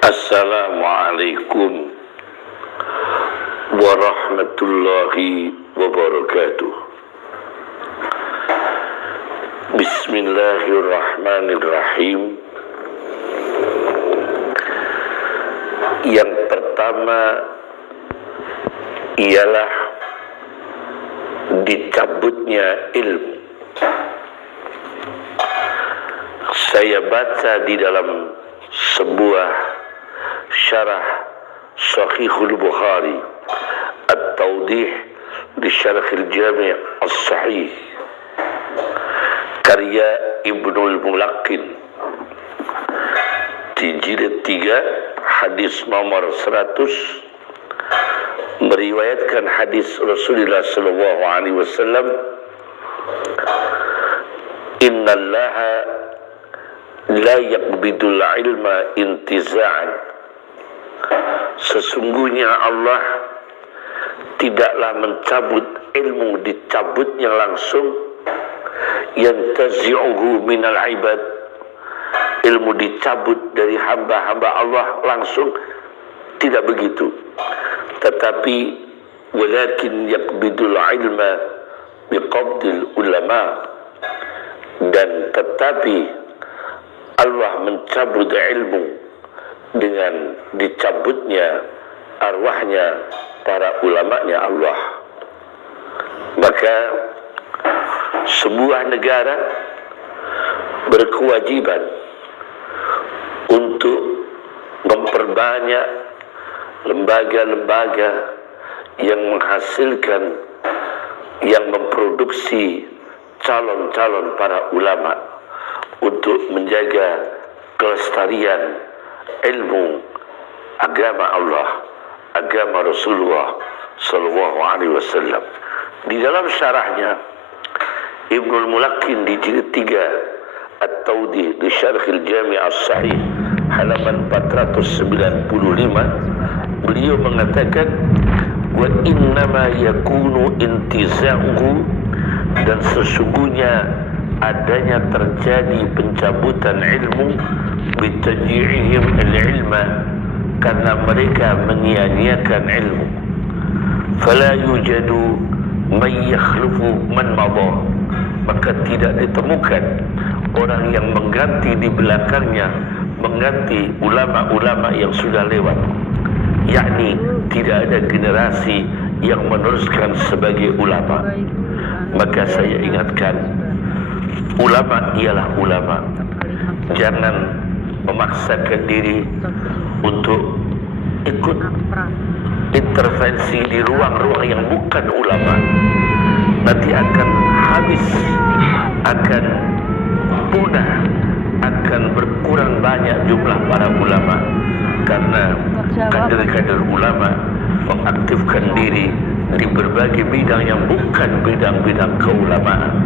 Assalamualaikum warahmatullahi wabarakatuh. Bismillahirrahmanirrahim. Yang pertama ialah dicabutnya ilmu. Saya baca di dalam sebuah syarah Sahihul Bukhari At-Tawdih di Syarahil Jami' As-Sahih karya Ibnul Mulaqqin di jilid 3 hadis nomor 100 meriwayatkan hadis Rasulullah sallallahu alaihi wasallam, innallaha la yaqbidul ilma intiza'an. Sesungguhnya Allah tidaklah mencabut ilmu dicabutnya langsung, yantazi'uhu minal ibad, ilmu dicabut dari hamba-hamba Allah langsung, tidak begitu. Tetapi walakin yaqbidul ilma biqabdil ulama, dan tetapi Allah mencabut ilmu dengan dicabutnya arwahnya para ulamanya Allah. Maka sebuah negara berkewajiban untuk memperbanyak lembaga-lembaga yang menghasilkan, yang memproduksi calon-calon para ulama untuk menjaga kelestarian ilmu agama Allah, agama Rasulullah sallallahu alaihi wasallam. Di dalam syarahnya Ibnul Mulaqqin di jilid 3 At-Tawdih di Syarahil Jami' As-Sahih halaman 495, beliau mengatakan, wa innama yakunu intiza'uhu, dan sesungguhnya adanya terjadi pencabutan ilmu bitajyi'ihim al-ilma, karena mereka menyia-nyiakan ilmu. Fala yujadu man yakhlufu man madha, maka tidak ditemukan orang yang mengganti di belakangnya, mengganti ulama-ulama yang sudah lewat. Yakni tidak ada generasi yang meneruskan sebagai ulama. Maka saya ingatkan, ulama ialah ulama. Jangan memaksakan diri untuk ikut intervensi di ruang-ruang yang bukan ulama. Nanti akan habis, akan punah, akan berkurang banyak jumlah para ulama, karena kader-kader ulama mengaktifkan diri di berbagai bidang yang bukan bidang-bidang keulamaan,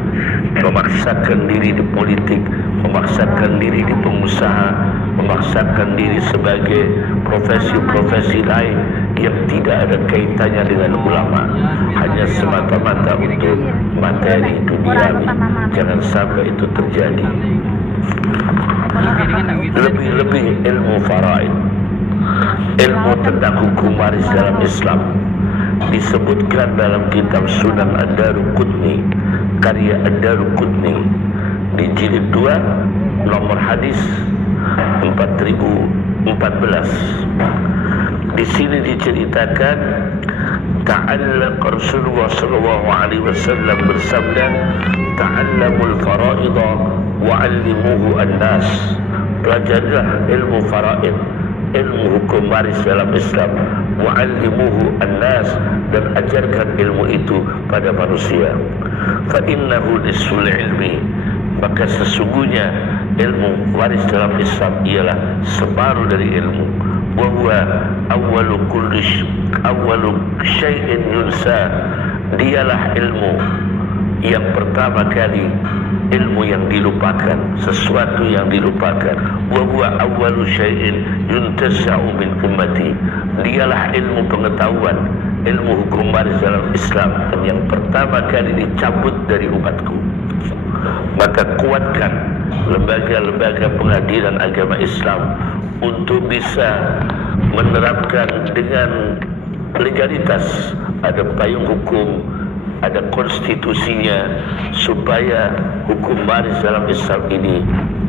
memaksakan diri di politik, memaksakan diri di pengusaha, memaksakan diri sebagai profesi-profesi lain yang tidak ada kaitannya dengan ulama, hanya semata-mata untuk materi duniawi. Jangan sampai itu terjadi. Lebih-lebih ilmu faraid, ilmu tentang hukum waris dalam Islam, disebutkan dalam kitab Sunan Ad-Daruqutni karya Ad-Daruqutni di jilid 2 nomor hadis 4014. Di sini diceritakan, ta'allaq Rasulullah sallallahu alaihi wasallam bersabda, ta'allamul faraidha wa'allimuhu an-nas. Pelajarilah ilmu faraid, ilmu hukum waris dalam Islam, wa'allimuhu an-nas, dan ajarkan ilmu itu pada manusia. Fa innahu nisful ilmi, maka sesungguhnya ilmu waris dalam Islam ialah separuh dari ilmu. Wa huwa awwalu syai'in yunsa, dialah ilmu yang pertama kali, ilmu yang dilupakan, sesuatu yang dilupakan. Wa huwa awwalu syai'in yuntaza'u min ummati, dialah ilmu pengetahuan, ilmu hukum waris dalam Islam yang pertama kali dicabut dari umatku. Maka kuatkan lembaga-lembaga pengadilan agama Islam untuk bisa menerapkan dengan legalitas, ada payung hukum, ada konstitusinya, supaya hukum waris dalam Islam ini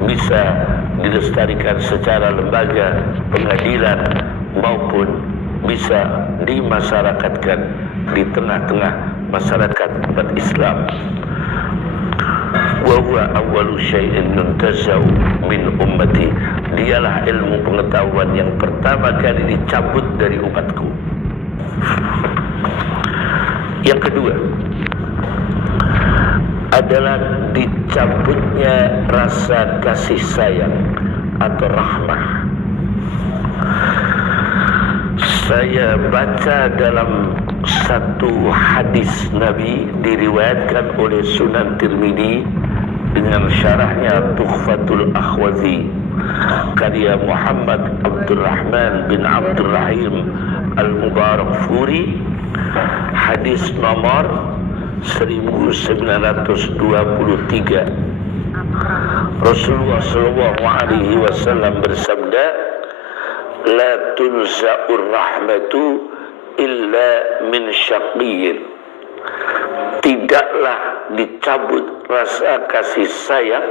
bisa dilestarikan secara lembaga pengadilan maupun bisa dimasyarakatkan di tengah-tengah masyarakat umat Islam. Wa huwa awwalu syai'in yuntazau min ummati. Dialah ilmu pengetahuan yang pertama kali dicabut dari umatku. Yang kedua adalah dicabutnya rasa kasih sayang atau rahmah. Saya baca dalam satu hadis Nabi diriwayatkan oleh Sunan Tirmidzi dengan syarahnya Tuhfatul Akhwazi karya Muhammad Abdurrahman bin Abdurrahim Al-Mubarakfuri, hadis nomor 1923. Rasulullah SAW bersabda, la tunza'ur rahmatu illa min syaqiyyin. Tidaklah dicabut rasa kasih sayang,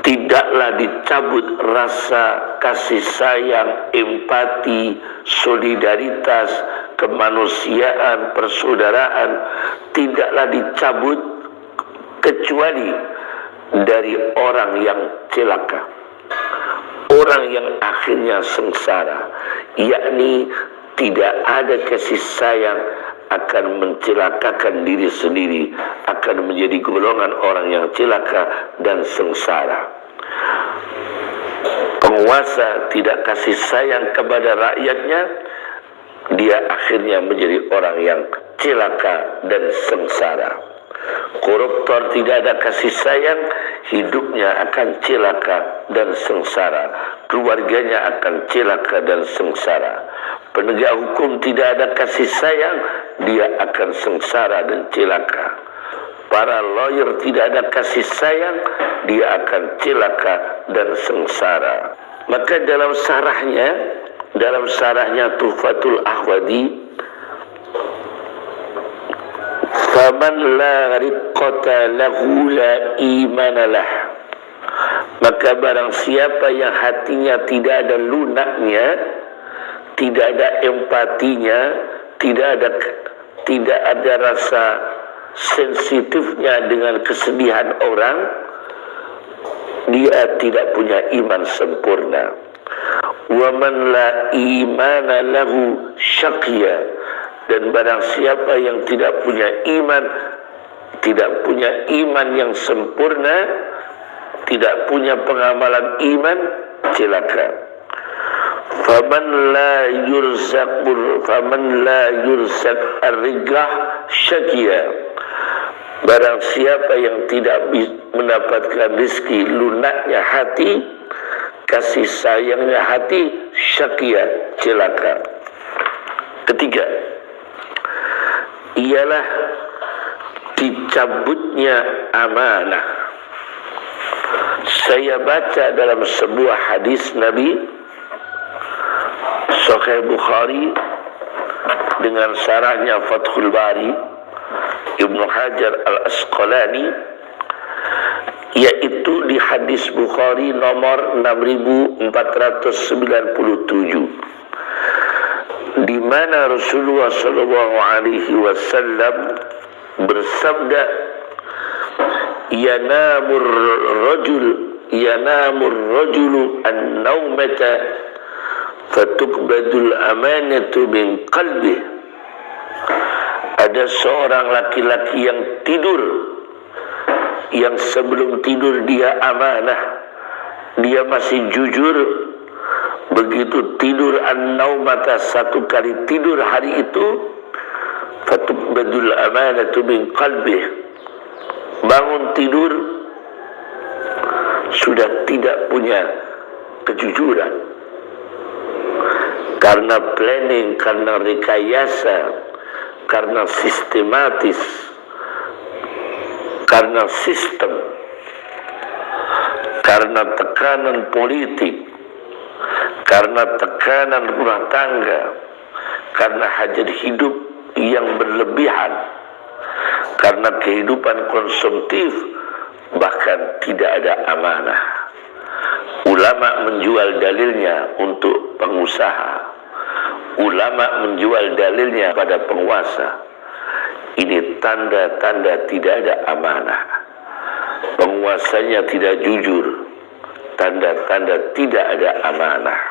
tidaklah dicabut rasa kasih sayang, empati, solidaritas, kemanusiaan, persaudaraan, tidaklah dicabut kecuali dari orang yang celaka, orang yang akhirnya sengsara, yakni tidak ada kasih sayang, akan mencelakakan diri sendiri, akan menjadi golongan orang yang celaka dan sengsara. Penguasa tidak kasih sayang kepada rakyatnya, dia akhirnya menjadi orang yang celaka dan sengsara. Koruptor tidak ada kasih sayang, hidupnya akan celaka dan sengsara, keluarganya akan celaka dan sengsara. Penegak hukum tidak ada kasih sayang, dia akan sengsara dan celaka. Para lawyer tidak ada kasih sayang, dia akan celaka dan sengsara. Maka dalam sarahnya Tuhfatul Ahwadi, faman la riqqata lahu la imanalah. Maka barang siapa yang hatinya tidak ada lunaknya, tidak ada empatinya, tidak ada rasa sensitifnya dengan kesedihan orang, dia tidak punya iman sempurna. Wa man la imana lahu syaqiyya. Dan barang siapa yang tidak punya iman yang sempurna, tidak punya pengamalan iman, celaka. Faman la yurzaq ar-rigah syaqiyya. Barang siapa yang tidak mendapatkan rezeki lunaknya hati, kasih sayangnya hati, syaqiyya, celaka. Ketiga ialah dicabutnya amanah. Saya baca dalam sebuah hadis Nabi Sahih Bukhari dengan syarahnya Fathul Bari Ibnu Hajar Al-Asqalani, yaitu di hadis Bukhari nomor 6497, di mana Rasulullah SAW bersabda, yanamur rajulu an-naumata fatukbadul amanatu min qalbih. Ada seorang laki-laki yang tidur, yang sebelum tidur dia amanah, dia masih jujur. Begitu tidur an-naumata, satu kali tidur hari itu, fatukbadul amanatu min qalbih, bangun tidur sudah tidak punya kejujuran. Karena planning, karena rekayasa, karena sistematis, karena sistem, karena tekanan politik, karena tekanan rumah tangga, karena hajat hidup yang berlebihan, karena kehidupan konsumtif, bahkan tidak ada amanah. Ulama menjual dalilnya untuk pengusaha, ulama menjual dalilnya pada penguasa. Ini tanda-tanda tidak ada amanah. Penguasanya tidak jujur, tanda-tanda tidak ada amanah.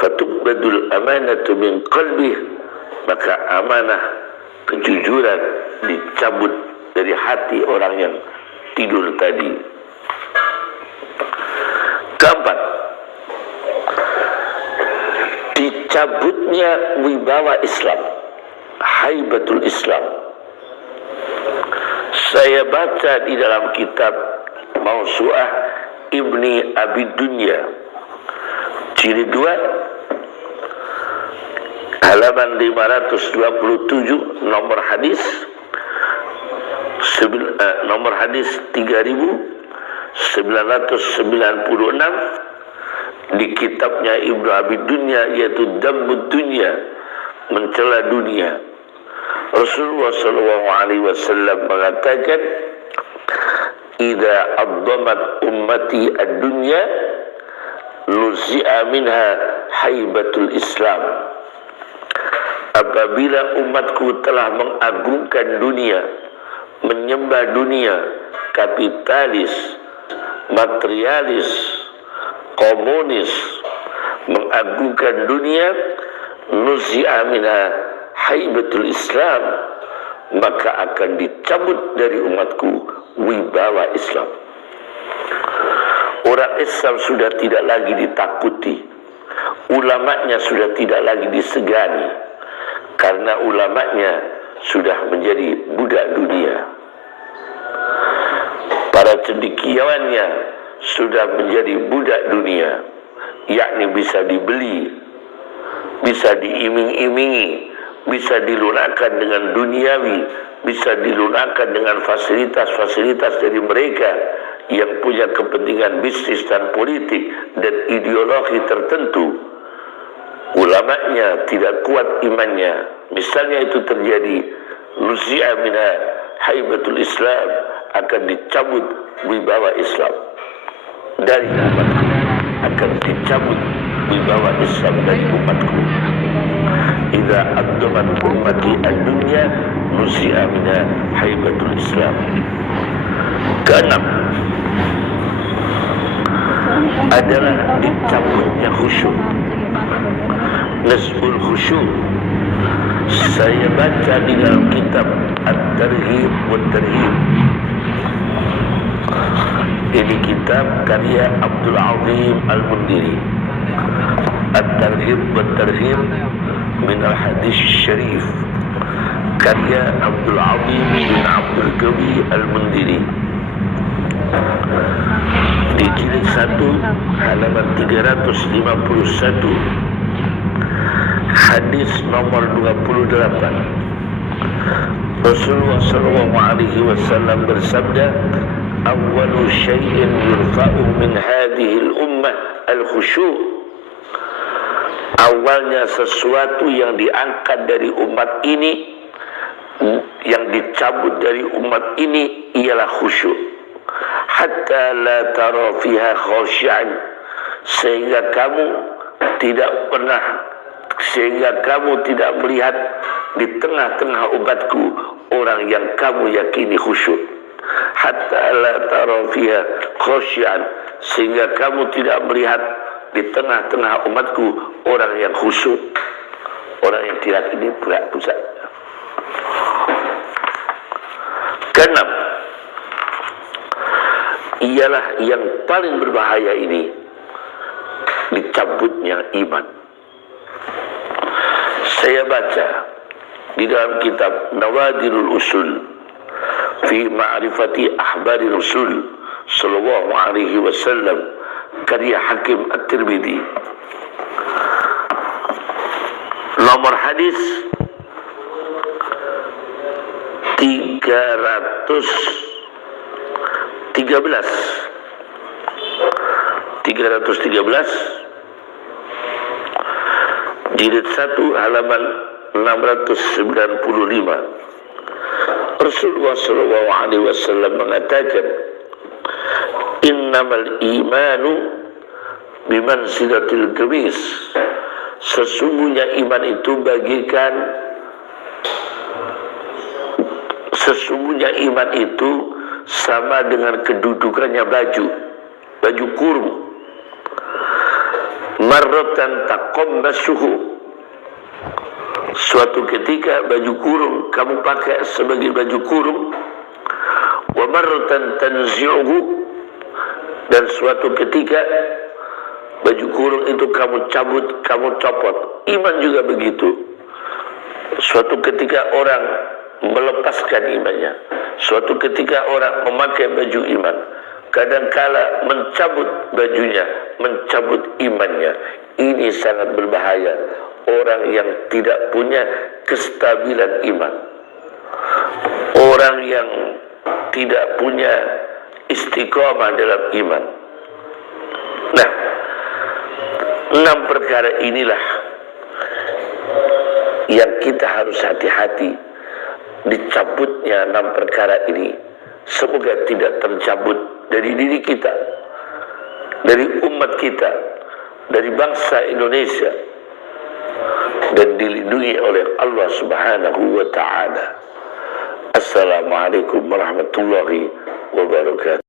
Fatuqbadul amanatu min qalbih, maka amanah kejujuran dicabut dari hati orang yang tidur tadi. Keempat, dicabutnya wibawa Islam, haibatul Islam. Saya baca di dalam kitab Mausu'ah Ibni Abi Dunya jilid 2 halaman 527, nomor hadis 3996 di kitabnya Ibnu Abi Dunya, yaitu Dammud Dunya, mencela dunia. Rasulullah SAW mengatakan, "Idza addamat ummati ad-dunya nuzi'a minha haibatul Islam." Apabila umatku telah mengagungkan dunia, menyembah dunia, kapitalis, materialis, komunis, mengagungkan dunia, nuzi'a minha haibatul Islam, maka akan dicabut dari umatku wibawa Islam. Orang Islam sudah tidak lagi ditakuti, ulamanya sudah tidak lagi disegani, karena ulamanya sudah menjadi budak dunia. Para cendekiawannya sudah menjadi budak dunia, yakni bisa dibeli, bisa diiming-imingi, bisa dilunakkan dengan duniawi, bisa dilunakkan dengan fasilitas-fasilitas dari mereka yang punya kepentingan bisnis dan politik dan ideologi tertentu. Ulamanya tidak kuat imannya, misalnya itu terjadi, nuzi'a minha haibatul Islam, akan dicabut wibawa Islam dari umatku, akan dicabut wibawa Islam dari umatku. Idza addamat ummati ad-dunya nuzi'a minha haibatul Islam. Keenam adalah dicabutnya khusyuk, naz'ul khusyuk. Saya baca di dalam kitab At-Targhib wa Tarhib. Ini kitab karya Abdul Azim Al-Mundiri. At-Targhib wa Tarhib min al-Hadis Syarif, karya Abdul Azim bin Abdul Qawi Al-Mundiri. Di jilid 1 halaman 351, hadis nomor 28, Rasulullah SAW bersabda, "Awwalu syai'in yurfa'u min hadhihi al-ummah al-khusyu'." Awalnya sesuatu yang diangkat dari umat ini, yang dicabut dari umat ini, ialah khusyuk. Hatta la tara fiha khashi'an, sehingga kamu tidak melihat di tengah-tengah umatku orang yang kamu yakini khusyuk. Hatta la tara fiha khashi'an, sehingga kamu tidak melihat di tengah-tengah umatku orang yang khusyuk, orang yang tidak ini pusat. Keenam, ialah yang paling berbahaya ini, dicabutnya iman. Saya baca di dalam kitab Nawadirul Usul fi Ma'rifati Ahbari Rasul sallallahu alaihi wasallam, karya Hakim At-Tirmidzi, nomor hadis 313 313, jilid 1 halaman 695. Rasulullah SAW mengatakan, innamal imanu bimanzilatil gamis. Sesungguhnya iman itu bagikan, sesungguhnya iman itu sama dengan kedudukannya baju kurung. Marratan taqammasuhu, suatu ketika baju kurung kamu pakai sebagai baju kurung. Wa marratan tanzi'uhu, dan suatu ketika baju kurung itu kamu cabut, kamu copot. Iman juga begitu. Suatu ketika orang melepaskan imannya, suatu ketika orang memakai baju iman, kadangkala mencabut bajunya, mencabut imannya. Ini sangat berbahaya. Orang yang tidak punya kestabilan iman, orang yang tidak punya istiqomah dalam iman. Nah, 6 perkara inilah yang kita harus hati-hati. Dicabutnya 6 perkara ini, semoga tidak tercabut dari diri kita, dari umat kita, dari bangsa Indonesia, dan dilindungi oleh Allah Subhanahu wa ta'ala. Assalamualaikum warahmatullahi wabarakatuh.